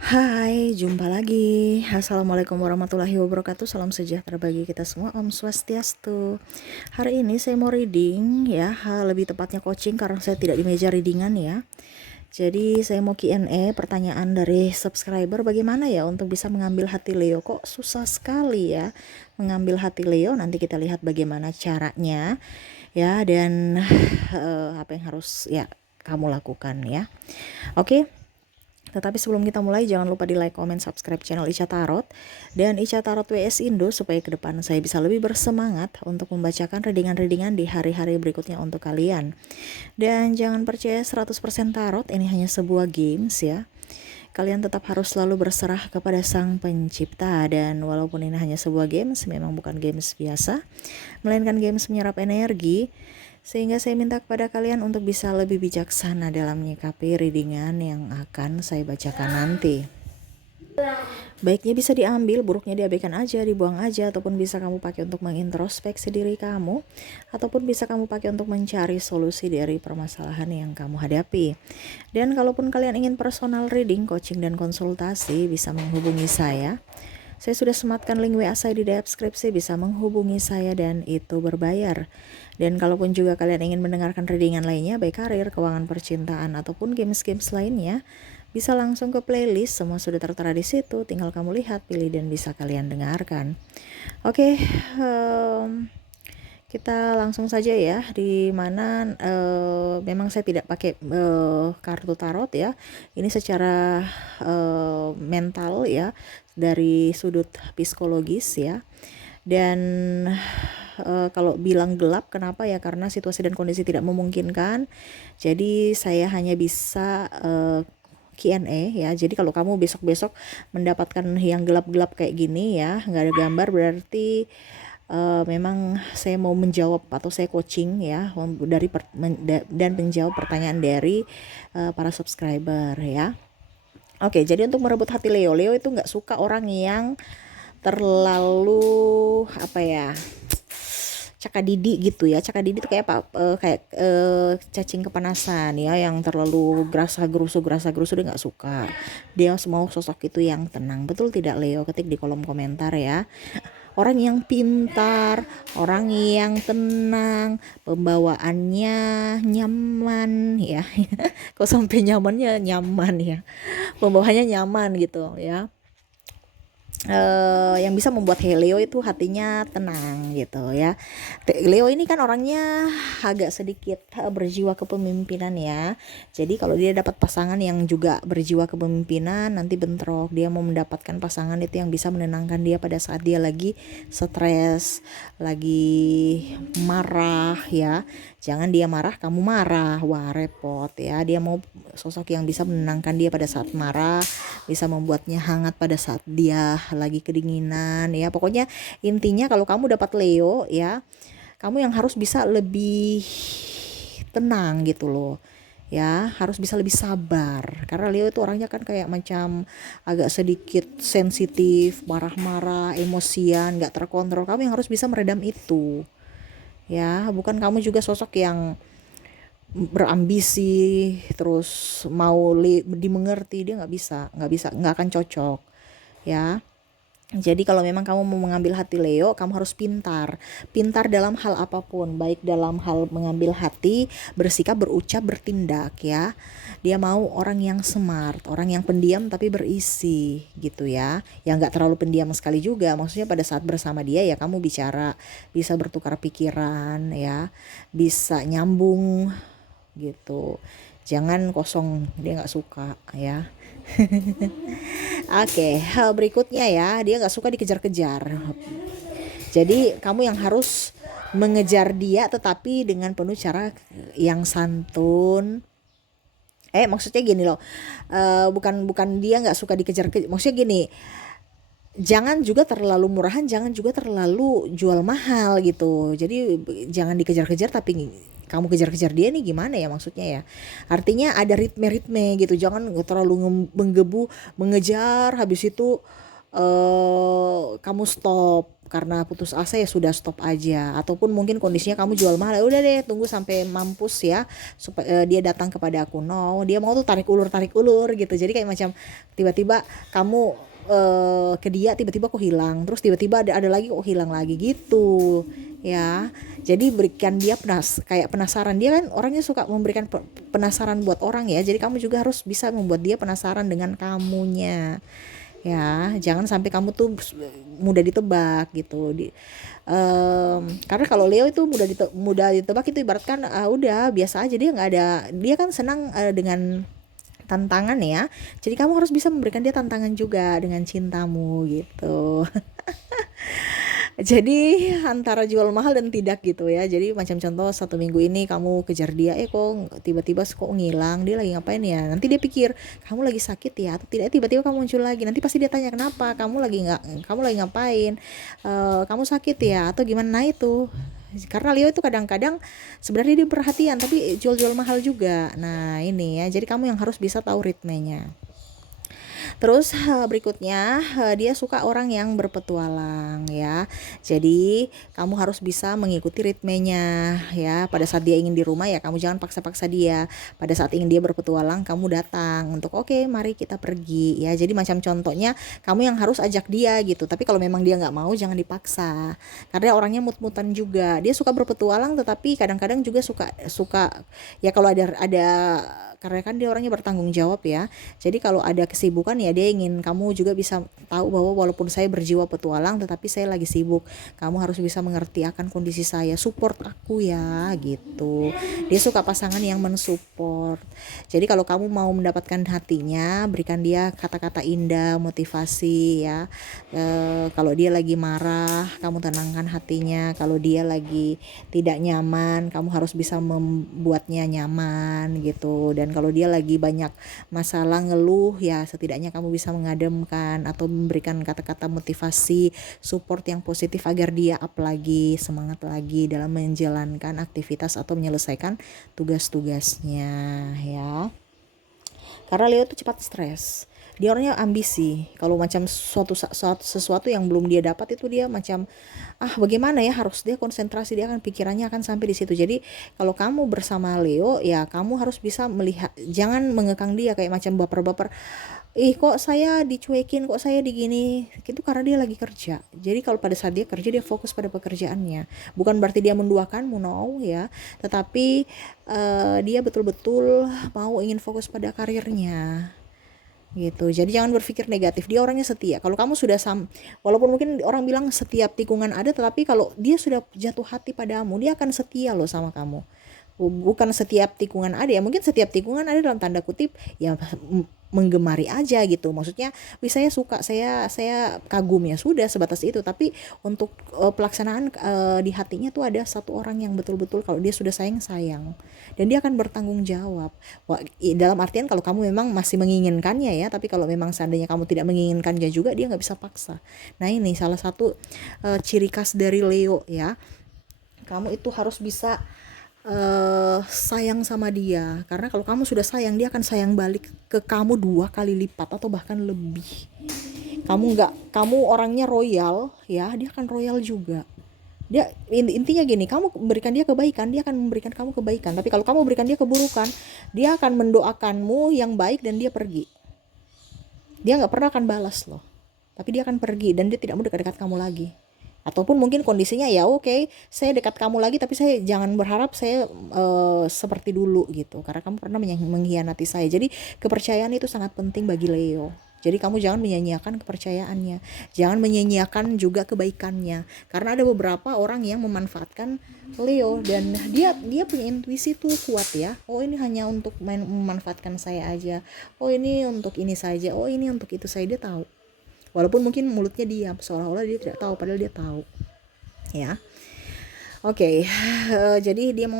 Hai, jumpa lagi. Assalamualaikum warahmatullahi wabarakatuh. Salam sejahtera bagi kita semua. Om Swastiastu. Hari ini saya mau reading ya, lebih tepatnya coaching karena saya tidak di meja readingan ya. Jadi saya mau Q&A pertanyaan dari subscriber, bagaimana ya untuk bisa mengambil hati Leo. Kok susah sekali ya mengambil hati Leo. Nanti kita lihat bagaimana caranya ya, dan apa yang harus ya kamu lakukan ya. Oke. Tetapi sebelum kita mulai, jangan lupa di like, comment, subscribe channel Ica Tarot dan Ica Tarot WS Indo supaya ke depan saya bisa lebih bersemangat untuk membacakan readingan-readingan di hari-hari berikutnya untuk kalian. Dan jangan percaya 100% tarot, ini hanya sebuah games ya. Kalian tetap harus selalu berserah kepada Sang Pencipta, dan walaupun ini hanya sebuah games, memang bukan games biasa, melainkan games menyerap energi. Sehingga saya minta kepada kalian untuk bisa lebih bijaksana dalam menyikapi readingan yang akan saya bacakan nanti. Baiknya bisa diambil, buruknya diabaikan aja, dibuang aja, ataupun bisa kamu pakai untuk mengintrospeksi diri kamu, ataupun bisa kamu pakai untuk mencari solusi dari permasalahan yang kamu hadapi. Dan kalaupun kalian ingin personal reading, coaching, dan konsultasi, bisa menghubungi saya. Saya sudah sematkan link WA saya di deskripsi, bisa menghubungi saya dan itu berbayar. Dan kalaupun juga kalian ingin mendengarkan readingan lainnya, baik karir, keuangan, percintaan, ataupun games-games lainnya, bisa langsung ke playlist, semua sudah tertera di situ, tinggal kamu lihat, pilih, dan bisa kalian dengarkan. Oke, kita langsung saja ya, di mana memang saya tidak pakai kartu tarot ya. Ini secara mental ya, dari sudut psikologis ya. Dan kalau bilang gelap, kenapa ya? Karena situasi dan kondisi tidak memungkinkan. Jadi saya hanya bisa Q&A ya. Jadi kalau kamu besok-besok mendapatkan yang gelap-gelap kayak gini ya, nggak ada gambar, berarti memang saya mau menjawab atau saya coaching ya dari dan menjawab pertanyaan dari para subscriber ya. Oke, jadi untuk merebut hati Leo, Leo itu nggak suka orang yang terlalu apa ya, cakadidi gitu ya. Cakadidi itu kayak apa, cacing kepanasan ya, yang terlalu gerasa gerusu dia nggak suka. Dia mau sosok itu yang tenang. Betul tidak Leo? Ketik di kolom komentar ya. Orang yang pintar, orang yang tenang, pembawaannya nyaman ya. Kok sampai nyamannya nyaman ya, pembawaannya nyaman gitu ya. Yang bisa membuat Leo itu hatinya tenang gitu ya. Leo ini kan orangnya agak sedikit berjiwa kepemimpinan ya. Jadi kalau dia dapat pasangan yang juga berjiwa kepemimpinan, nanti bentrok. Dia mau mendapatkan pasangan itu yang bisa menenangkan dia pada saat dia lagi stres, lagi marah ya. Jangan dia marah kamu marah, wah repot ya. Dia mau sosok yang bisa menenangkan dia pada saat marah, bisa membuatnya hangat pada saat dia lagi kedinginan ya. Pokoknya intinya kalau kamu dapat Leo ya, kamu yang harus bisa lebih tenang gitu loh ya, harus bisa lebih sabar, karena Leo itu orangnya kan kayak macam agak sedikit sensitif, marah-marah, emosian, gak terkontrol. Kamu yang harus bisa meredam itu ya, bukan kamu juga sosok yang berambisi terus mau dimengerti. Dia nggak akan cocok ya. Jadi kalau memang kamu mau mengambil hati Leo, kamu harus pintar dalam hal apapun, baik dalam hal mengambil hati, bersikap, berucap, bertindak ya. Dia mau orang yang smart, orang yang pendiam tapi berisi gitu ya, yang nggak terlalu pendiam sekali juga. Maksudnya pada saat bersama dia ya kamu bicara, bisa bertukar pikiran ya, bisa nyambung gitu. Jangan kosong, dia nggak suka ya. Oke, hal berikutnya ya, dia nggak suka dikejar-kejar. Jadi kamu yang harus mengejar dia, tetapi dengan penuh cara yang santun. Maksudnya gini loh, bukan dia nggak suka dikejar-kejar. Maksudnya gini, jangan juga terlalu murahan, jangan juga terlalu jual mahal gitu. Jadi jangan dikejar-kejar tapi kamu kejar-kejar dia nih, gimana ya maksudnya ya. Artinya ada ritme-ritme gitu. Jangan terlalu menggebu, mengejar, habis itu kamu stop karena putus asa, ya sudah stop aja. Ataupun mungkin kondisinya kamu jual mahal, ya udah deh tunggu sampai mampus ya, supaya dia datang kepada aku. No, dia mau tuh tarik ulur gitu. Jadi kayak macam tiba-tiba kamu ke dia, tiba-tiba kok hilang, terus tiba-tiba ada lagi kok hilang lagi gitu ya. Jadi berikan dia kayak penasaran. Dia kan orangnya suka memberikan penasaran buat orang ya. Jadi kamu juga harus bisa membuat dia penasaran dengan kamunya ya. Jangan sampai kamu tuh mudah ditebak gitu. Karena kalau Leo itu mudah ditebak itu ibaratkan udah biasa aja, dia nggak ada, dia kan senang dengan tantangan ya. Jadi kamu harus bisa memberikan dia tantangan juga dengan cintamu gitu. Jadi antara jual mahal dan tidak gitu ya. Jadi macam contoh, 1 minggu ini kamu kejar dia, kok tiba-tiba kok ngilang, dia lagi ngapain ya. Nanti dia pikir kamu lagi sakit ya atau tidak, tiba-tiba kamu muncul lagi. Nanti pasti dia tanya, kenapa kamu lagi ngapain, kamu sakit ya atau gimana. Nah itu karena Leo itu kadang-kadang sebenarnya dia perhatian tapi jual-jual mahal juga. Nah ini ya, jadi kamu yang harus bisa tahu ritmenya. Terus berikutnya, dia suka orang yang berpetualang ya. Jadi kamu harus bisa mengikuti ritmenya ya. Pada saat dia ingin di rumah ya kamu jangan paksa-paksa dia. Pada saat ingin dia berpetualang kamu datang untuk oke, mari kita pergi ya. Jadi macam contohnya kamu yang harus ajak dia gitu. Tapi kalau memang dia nggak mau jangan dipaksa. Karena orangnya mut-mutan juga. Dia suka berpetualang tetapi kadang-kadang juga suka ya, kalau ada karena kan dia orangnya bertanggung jawab ya. Jadi kalau ada kesibukan ya dia ingin kamu juga bisa tahu bahwa walaupun saya berjiwa petualang tetapi saya lagi sibuk. Kamu harus bisa mengerti akan kondisi saya, support aku ya gitu. Dia suka pasangan yang mensupport. Jadi kalau kamu mau mendapatkan hatinya, berikan dia kata-kata indah, motivasi ya. Kalau dia lagi marah, kamu tenangkan hatinya. Kalau dia lagi tidak nyaman, kamu harus bisa membuatnya nyaman gitu. Dan kalau dia lagi banyak masalah, ngeluh ya, setidaknya kamu bisa mengademkan atau memberikan kata-kata motivasi, support yang positif agar dia up lagi, semangat lagi dalam menjalankan aktivitas atau menyelesaikan tugas-tugasnya ya. Karena Leo tuh cepat stres. Dia orangnya ambisi. Kalau macam sesuatu yang belum dia dapat itu dia macam bagaimana ya, harus dia konsentrasi, dia kan pikirannya akan sampai di situ. Jadi kalau kamu bersama Leo ya kamu harus bisa melihat, jangan mengekang dia kayak macam baper-baper. Kok saya dicuekin, kok saya digini. Itu karena dia lagi kerja. Jadi kalau pada saat dia kerja dia fokus pada pekerjaannya. Bukan berarti dia menduakanmu, no ya. Tetapi dia betul-betul ingin fokus pada karirnya gitu. Jadi jangan berpikir negatif. Dia orangnya setia. Kalau kamu sudah walaupun mungkin orang bilang setiap tikungan ada, tetapi kalau dia sudah jatuh hati padamu, dia akan setia loh sama kamu. Bukan setiap tikungan ada ya, mungkin setiap tikungan ada dalam tanda kutip ya, menggemari aja gitu. Maksudnya saya suka, saya kagum, ya sudah sebatas itu. Tapi untuk pelaksanaan di hatinya tuh ada satu orang yang betul-betul kalau dia sudah sayang dan dia akan bertanggung jawab. Dalam artian kalau kamu memang masih menginginkannya ya, tapi kalau memang seandainya kamu tidak menginginkannya juga, dia nggak bisa paksa. Nah ini salah satu ciri khas dari Leo ya. Kamu itu harus bisa sayang sama dia, karena kalau kamu sudah sayang, dia akan sayang balik ke kamu 2 kali lipat atau bahkan lebih. Kamu orangnya royal ya, dia akan royal juga. Dia intinya gini, kamu berikan dia kebaikan, dia akan memberikan kamu kebaikan. Tapi kalau kamu berikan dia keburukan, dia akan mendoakanmu yang baik dan dia pergi. Dia nggak pernah akan balas loh, tapi dia akan pergi dan dia tidak mau dekat-dekat kamu lagi. Ataupun mungkin kondisinya ya oke, saya dekat kamu lagi tapi saya jangan berharap saya seperti dulu gitu, karena kamu pernah mengkhianati saya. Jadi kepercayaan itu sangat penting bagi Leo. Jadi kamu jangan menyia-nyiakan kepercayaannya, jangan menyia-nyiakan juga kebaikannya, karena ada beberapa orang yang memanfaatkan Leo dan dia punya intuisi tuh kuat ya. Oh ini hanya untuk memanfaatkan saya aja, oh ini untuk ini saja, oh ini untuk itu saja. Dia tahu. Walaupun mungkin mulutnya diam, seolah-olah dia tidak tahu, padahal dia tahu. Ya, oke. Jadi dia mau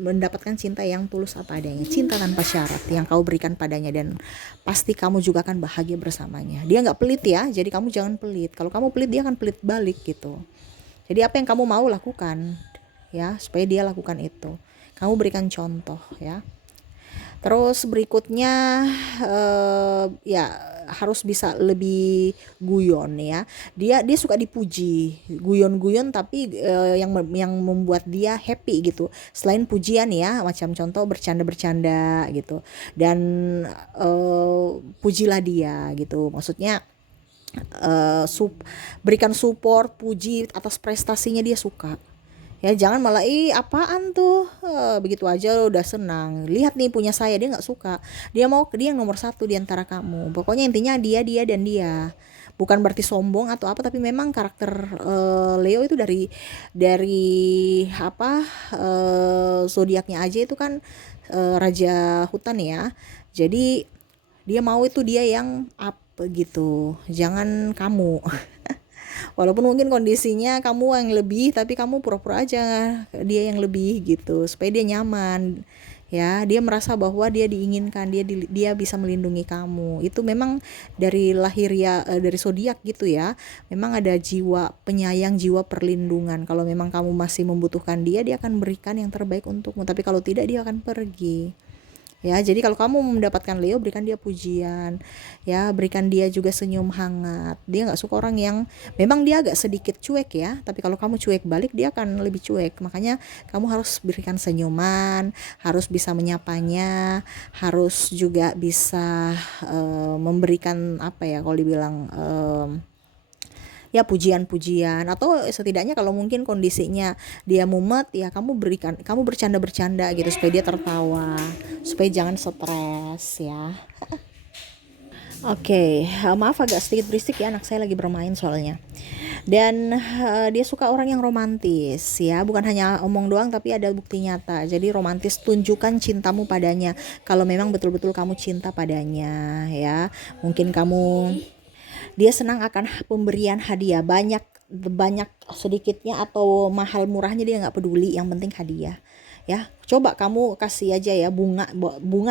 mendapatkan cinta yang tulus apa adanya, cinta tanpa syarat yang kau berikan padanya, dan pasti kamu juga akan bahagia bersamanya. Dia nggak pelit ya, jadi kamu jangan pelit. Kalau kamu pelit, dia akan pelit balik gitu. Jadi apa yang kamu mau lakukan ya, supaya dia lakukan itu. Kamu berikan contoh ya. Terus berikutnya ya harus bisa lebih guyon ya. Dia suka dipuji, guyon-guyon tapi yang membuat dia happy gitu. Selain pujian ya, macam contoh bercanda-bercanda gitu. Dan pujilah dia gitu. Maksudnya eh, sup, berikan support, puji atas prestasinya dia suka. Ya jangan malah apaan tuh begitu aja udah senang. Lihat nih punya saya, dia nggak suka. Dia mau dia yang nomor satu di antara kamu. Pokoknya intinya dia dan dia. Bukan berarti sombong atau apa, tapi memang karakter Leo itu dari apa zodiaknya aja itu kan raja hutan ya. Jadi dia mau itu dia yang up gitu. Jangan kamu. Walaupun mungkin kondisinya kamu yang lebih, tapi kamu pura-pura aja dia yang lebih gitu, supaya dia nyaman. Ya, dia merasa bahwa dia diinginkan, dia bisa melindungi kamu. Itu memang dari lahir ya, dari zodiak gitu ya. Memang ada jiwa penyayang, jiwa perlindungan. Kalau memang kamu masih membutuhkan dia, dia akan berikan yang terbaik untukmu. Tapi kalau tidak, dia akan pergi. Ya, jadi kalau kamu mendapatkan Leo, berikan dia pujian, ya, berikan dia juga senyum hangat. Dia nggak suka orang yang, memang dia agak sedikit cuek ya, tapi kalau kamu cuek balik, dia akan lebih cuek. Makanya kamu harus berikan senyuman, harus bisa menyapanya, harus juga bisa memberikan apa ya, kalau dibilang ya pujian-pujian, atau setidaknya kalau mungkin kondisinya dia mumet ya kamu bercanda-bercanda gitu supaya dia tertawa, supaya jangan stres ya. Oke, maaf agak sedikit berisik ya, anak saya lagi bermain soalnya. Dan dia suka orang yang romantis ya, bukan hanya omong doang tapi ada bukti nyata. Jadi romantis, tunjukkan cintamu padanya kalau memang betul-betul kamu cinta padanya ya. Mungkin kamu Dia senang akan pemberian hadiah, banyak banyak sedikitnya atau mahal murahnya dia nggak peduli, yang penting hadiah. Ya, coba kamu kasih aja ya bunga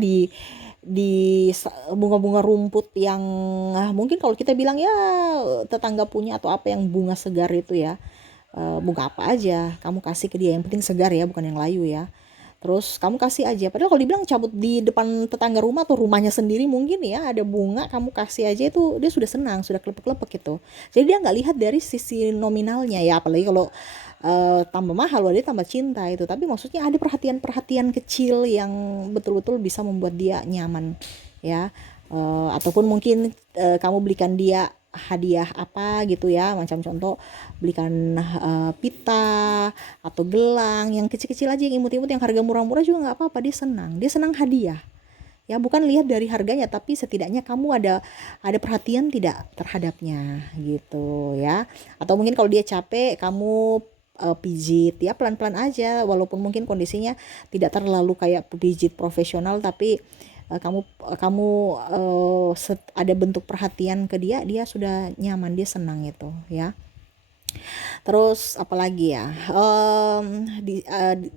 di bunga-bunga rumput yang mungkin kalau kita bilang ya tetangga punya atau apa, yang bunga segar itu ya. Bunga apa aja kamu kasih ke dia, yang penting segar ya, bukan yang layu ya. Terus kamu kasih aja, padahal kalau dibilang cabut di depan tetangga rumah atau rumahnya sendiri mungkin ya ada bunga, kamu kasih aja itu dia sudah senang, sudah klepek-klepek gitu. Jadi dia nggak lihat dari sisi nominalnya ya, apalagi kalau tambah mahal, wah dia tambah cinta itu. Tapi maksudnya ada perhatian-perhatian kecil yang betul-betul bisa membuat dia nyaman ya. Ataupun mungkin kamu belikan dia hadiah apa gitu ya, macam contoh belikan pita atau gelang yang kecil-kecil aja, yang imut-imut, yang harga murah-murah juga nggak apa-apa, dia senang hadiah ya. Bukan lihat dari harganya, tapi setidaknya kamu ada perhatian tidak terhadapnya gitu ya. Atau mungkin kalau dia capek, kamu pijit ya pelan-pelan aja, walaupun mungkin kondisinya tidak terlalu kayak pijit profesional, tapi kamu kamu ada bentuk perhatian ke dia, dia sudah nyaman, dia senang itu ya. Terus apalagi ya,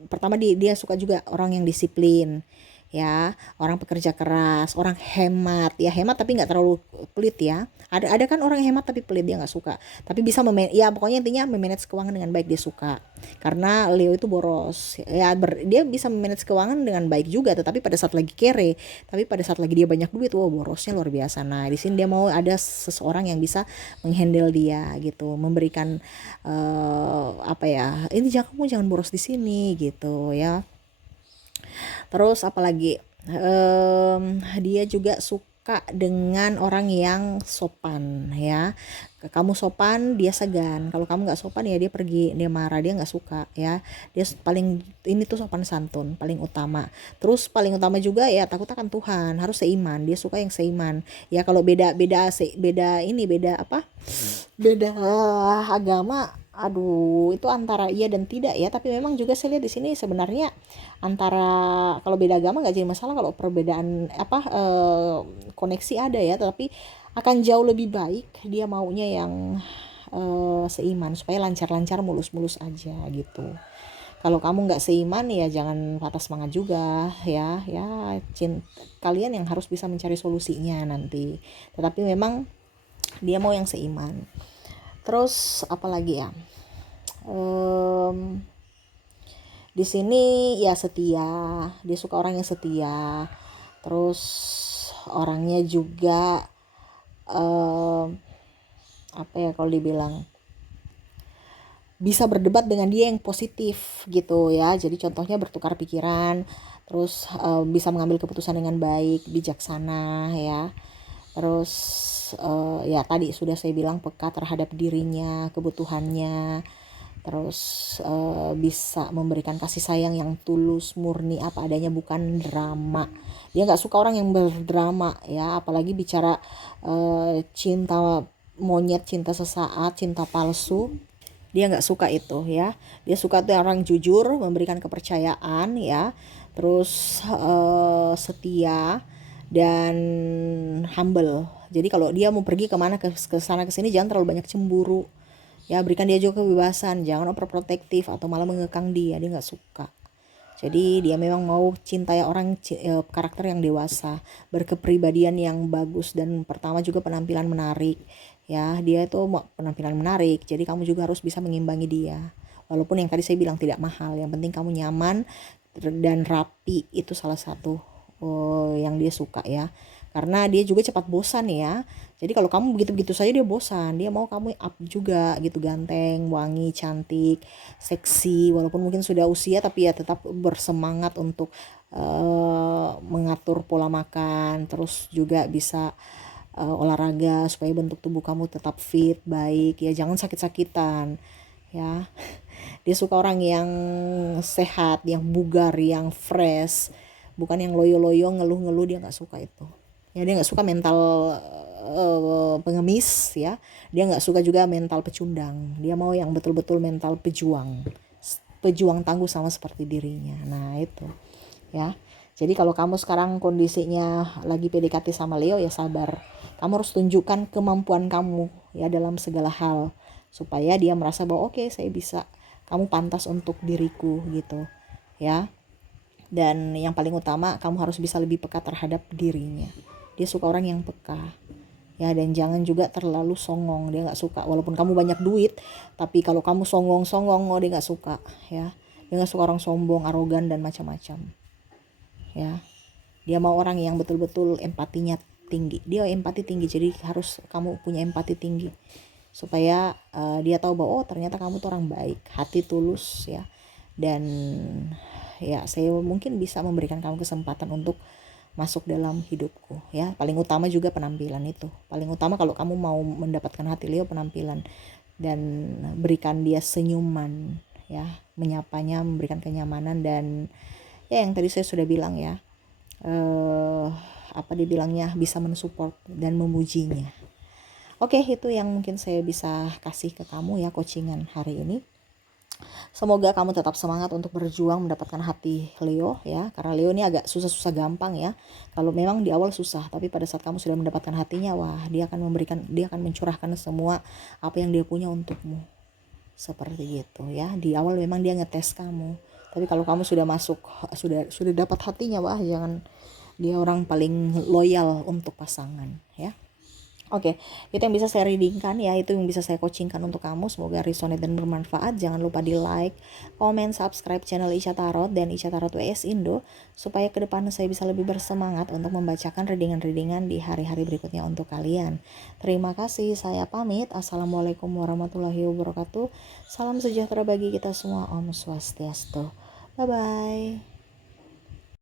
pertama dia suka juga orang yang disiplin ya, orang pekerja keras, orang hemat ya, hemat tapi nggak terlalu pelit ya. Ada kan orang yang hemat tapi pelit, dia nggak suka. Tapi bisa ya pokoknya intinya memanage keuangan dengan baik dia suka. Karena Leo itu boros ya, dia bisa memanage keuangan dengan baik juga, tetapi pada saat lagi kere, tapi pada saat lagi dia banyak duit, wah borosnya luar biasa. Nah di sini dia mau ada seseorang yang bisa menghandle dia gitu, memberikan apa ya, ini kamu jangan boros di sini gitu ya. Terus apalagi, dia juga suka dengan orang yang sopan ya. Kamu sopan, dia segan. Kalau kamu nggak sopan ya dia pergi, dia marah, dia nggak suka ya. Dia paling ini tuh sopan santun paling utama. Terus paling utama juga ya takut akan Tuhan, harus seiman. Dia suka yang seiman. Ya kalau beda apa? Beda agama, aduh itu antara iya dan tidak ya. Tapi memang juga saya lihat di sini sebenarnya antara, kalau beda agama nggak jadi masalah, kalau perbedaan apa koneksi ada ya, tapi akan jauh lebih baik dia maunya yang seiman, supaya lancar-lancar, mulus-mulus aja gitu. Kalau kamu nggak seiman ya jangan patah semangat juga ya, kalian yang harus bisa mencari solusinya nanti. Tetapi memang dia mau yang seiman. Terus apalagi ya, di sini ya setia, dia suka orang yang setia Terus orangnya juga apa ya kalau dibilang, bisa berdebat dengan dia yang positif gitu ya. Jadi contohnya bertukar pikiran, terus bisa mengambil keputusan dengan baik, bijaksana ya. Terus ya tadi sudah saya bilang peka terhadap dirinya, kebutuhannya. Terus bisa memberikan kasih sayang yang tulus, murni, apa adanya, bukan drama. Dia nggak suka orang yang berdrama ya, apalagi bicara cinta monyet, cinta sesaat, cinta palsu. Dia nggak suka itu ya. Dia suka tuh orang jujur, memberikan kepercayaan ya, terus setia dan humble. Jadi kalau dia mau pergi kemana, ke sana ke sini, jangan terlalu banyak cemburu ya. Berikan dia juga kebebasan, jangan overprotektif atau malah mengekang dia nggak suka. Jadi dia memang mau cintai orang karakter yang dewasa, berkepribadian yang bagus, dan pertama juga penampilan menarik. Ya, dia itu mau penampilan menarik. Jadi kamu juga harus bisa mengimbangi dia. Walaupun yang tadi saya bilang tidak mahal, yang penting kamu nyaman dan rapi, itu salah satu yang dia suka ya. Karena dia juga cepat bosan ya. Jadi kalau kamu begitu-begitu saja dia bosan. Dia mau kamu up juga gitu, ganteng, wangi, cantik, seksi. Walaupun mungkin sudah usia, tapi ya tetap bersemangat untuk mengatur pola makan. Terus juga bisa olahraga supaya bentuk tubuh kamu tetap fit, baik ya. Jangan sakit-sakitan ya. Dia suka orang yang sehat, yang bugar, yang fresh, bukan yang loyo-loyo, ngeluh-ngeluh. Dia nggak suka itu ya. Dia nggak suka mental pengemis ya. Dia nggak suka juga mental pecundang. Dia mau yang betul-betul mental pejuang, pejuang tangguh, sama seperti dirinya. Nah itu ya. Jadi kalau kamu sekarang kondisinya lagi PDKT sama Leo, ya sabar. Kamu harus tunjukkan kemampuan kamu ya dalam segala hal, supaya dia merasa bahwa oke, saya bisa, kamu pantas untuk diriku gitu ya. Dan yang paling utama, kamu harus bisa lebih peka terhadap dirinya. Dia suka orang yang peka ya. Dan jangan juga terlalu songong, dia nggak suka. Walaupun kamu banyak duit, tapi kalau kamu songong-songong, dia nggak suka ya. Dia nggak suka orang sombong, arogan, dan macam-macam ya. Dia mau orang yang betul-betul empatinya tinggi. Dia empati tinggi, jadi harus kamu punya empati tinggi, supaya dia tahu bahwa oh ternyata kamu tuh orang baik, hati tulus ya. Dan ya saya mungkin bisa memberikan kamu kesempatan untuk masuk dalam hidupku ya. Paling utama juga penampilan itu. Paling utama kalau kamu mau mendapatkan hati Leo, penampilan. Dan berikan dia senyuman ya, menyapanya, memberikan kenyamanan, dan ya yang tadi saya sudah bilang ya, apa dibilangnya, bisa mensupport dan memujinya. Oke, itu yang mungkin saya bisa kasih ke kamu ya, coachingan hari ini. Semoga kamu tetap semangat untuk berjuang mendapatkan hati Leo ya, karena Leo ini agak susah-susah gampang ya. Kalau memang di awal susah, tapi pada saat kamu sudah mendapatkan hatinya, wah dia akan mencurahkan semua apa yang dia punya untukmu. Seperti itu ya. Di awal memang dia ngetes kamu, tapi kalau kamu sudah masuk, sudah dapat hatinya, wah jangan, dia orang paling loyal untuk pasangan ya. Oke, itu yang bisa saya readingkan ya, itu yang bisa saya coachingkan untuk kamu. Semoga resonate dan bermanfaat. Jangan lupa di like, comment, subscribe channel Isya Tarot dan Isya Tarot WS Indo, supaya ke depan saya bisa lebih bersemangat untuk membacakan readingan-readingan di hari-hari berikutnya untuk kalian. Terima kasih, saya pamit. Assalamualaikum warahmatullahi wabarakatuh. Salam sejahtera bagi kita semua. Om Swastiastu. Bye-bye.